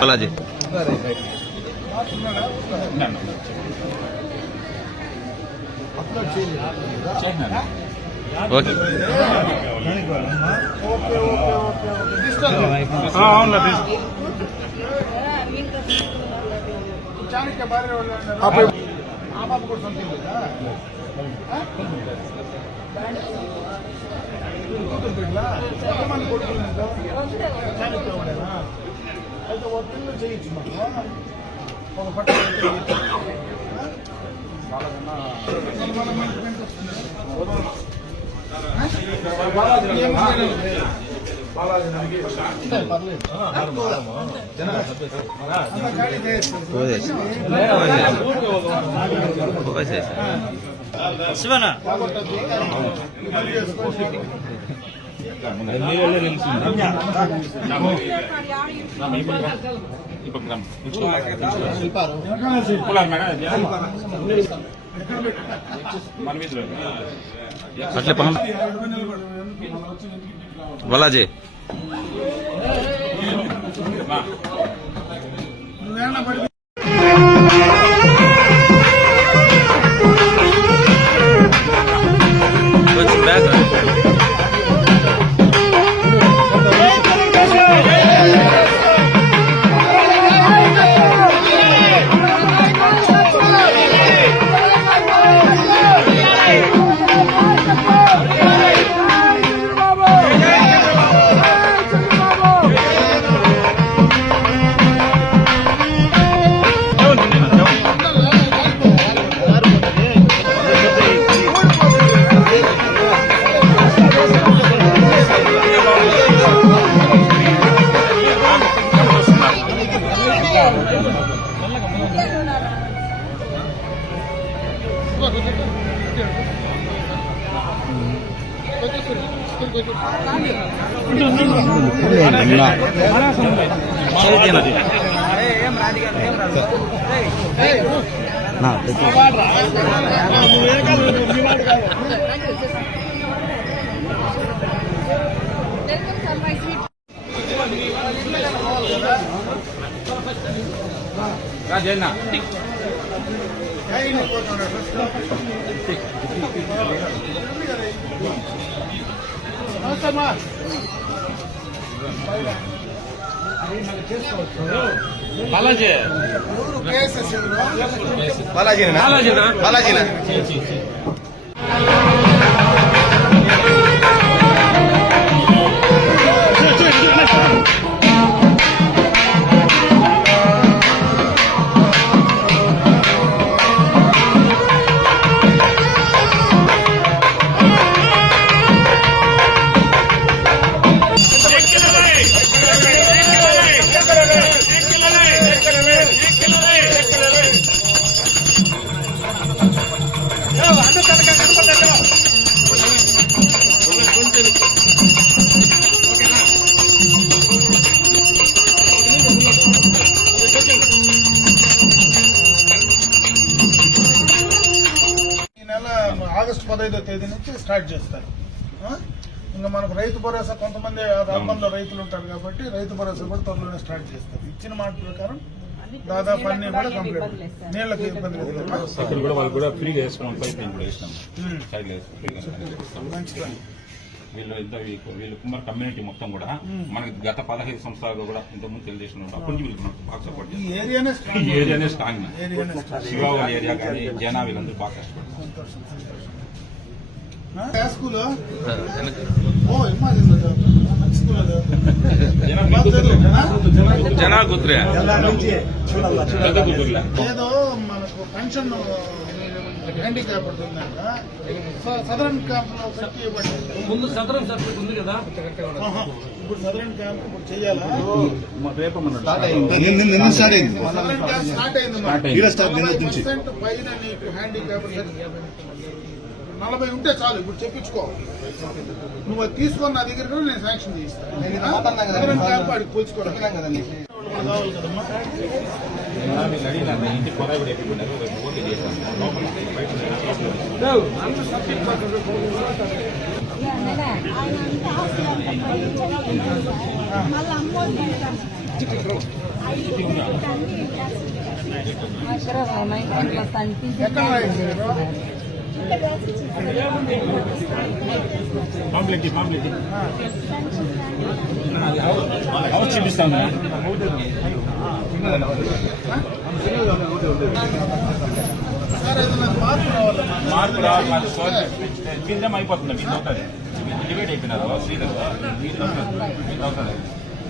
Balaji okay అయితే ఒత్తిళ్ళు చేయొచ్చు మనం ఒక పట్ట శివనా అట్లే పని బాలాజీ రాజేనా బాలాజీ బాలాజీ ఆగస్టు 15వ తేదీ నుంచి స్టార్ట్ చేస్తారు. ఇంకా మనకు రైతు భరోసా కొంతమంది గ్రామంలో రైతులు ఉంటారు కాబట్టి రైతు భరోసా కూడా త్వరలోనే స్టార్ట్ చేస్తారు. ఇచ్చిన మాట ప్రకారం దాదాపు అన్ని కూడా కంప్లీట్. నీళ్ళకి ఇబ్బంది వీళ్ళు కుమార్ కమ్యూనిటీ మొత్తం కూడా మనకి గత 15 సంవత్సరాలు కూడా ఇంతకుముందు తెలియజేసిన అప్పటి నుంచి వీళ్ళు బాగా సపోర్ట్ చేస్తారు. ఈ ఏరియానే స్ట్రాంగ్. శివావళి ఏరియా కానీ జనా వీళ్ళందరూ బాగా కష్టపడతారు. జనా కూతురే ఏదో మనకు పెన్షన్ హ్యాండిక్యాప్ ఉంటుందంట. సదరన్ క్యాంప్ లో ముందు సదరన్ సర్టిఫికేట్ ఉంది కదా, ఇప్పుడు సదరన్ క్యాంప్ ఇప్పుడు చెయ్యాలా? సదరన్ క్యాంప్ స్టార్ట్ అయింది. పైన నీకు హ్యాండిక్యాప్ 40 ఉంటే చాలు. ఇప్పుడు చెప్పించుకో, నువ్వు అది తీసుకొని నా దగ్గర కూడా నేను శాంక్షన్ చేయిస్తాను. సదరన్ క్యాంప్ అడిగి పోల్చుకోవడం కూడా కావాలి కదమ్మా. మీరు అడిగిన ఇంటి పొర కూడా ఎక్కిపోయినారు, రేపు ఓకే చేశాను లోపల బయట ఎక్కడ రాయించారు? పాంప్లెట్ చూపిస్తాను. సార్ ఏదైనా మార్పు రావాలమ్మా. మార్పు రావాలి, మాది కిందం అయిపోతుంది, కింద అవుతుంది, డివైడ్ అయిపోయినారు శ్రీధర్ అవుతుంది.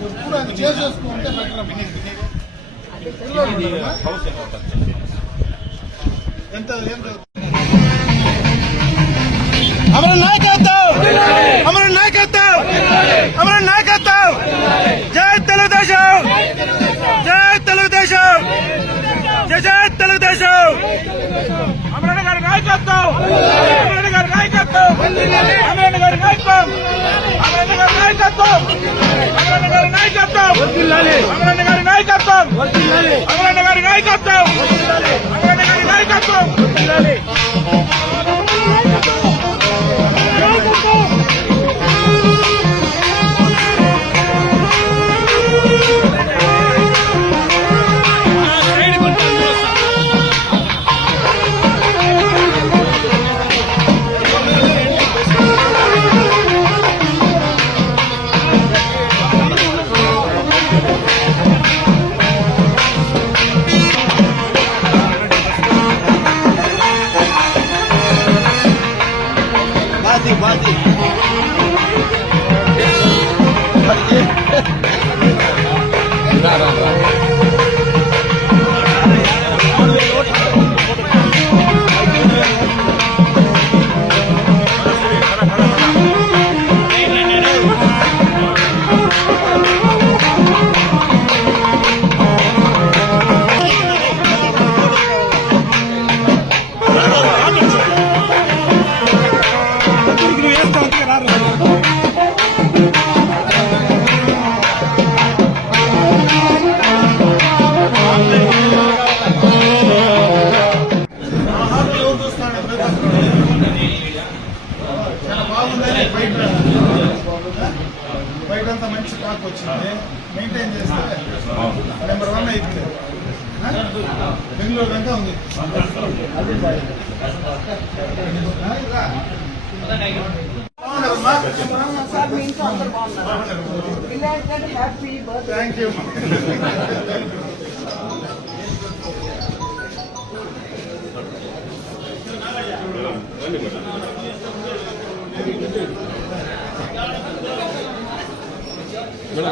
ఇప్పుడు అది చేసేసుకుంటే బెటర్ అమ్మా. ఇది హౌస్ ఎంత అమర నాయకత్వం, అమర నాయకత్వం, అమర నాయకత్వం. జై తెలుగుదేశం, జై తెలుగుదేశం, జై జై తెలుగుదేశం. అమరణ గారి నాయకత్వం, అమరణ గారి నాయకత్వం, అమరణ గారి నాయకత్వం, అమరణ గారి నాయకత్వం, అమరణ గారి నాయకత్వం, అమరణ గారి నాయకత్వం, అమరణ గారి నాయకత్వం, అమరణ గారి నాయకత్వం. బయటంతా మంచి టాక్ వచ్చింది. మెయింటైన్ చేస్తే నెంబర్ 1 అయిపోయింది. బెంగళూరు దాకా ఉంది. Thank you.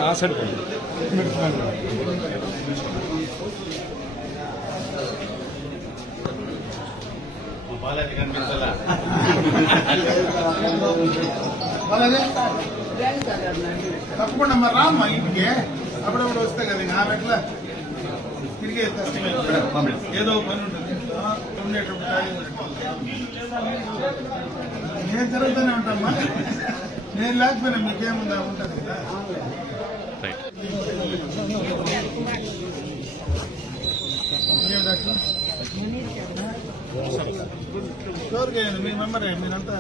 ఆ సైడ్ బాలాజీ కనిపించాలా? తప్పకుండా మరి రామ్మా ఇంటికి, అప్పుడప్పుడు వస్తే కదా ఇంకా ఆమెట్లా తిరిగే ఏదో పని ఉంటుంది. ఉండేటప్పుడు నేను జరుగుతూనే ఉంటామ్మా. నేను లేకపోయినా మీకేముందా ఉంటుంది కదా. ఎవరికి మీ మెంబరే మీరంతా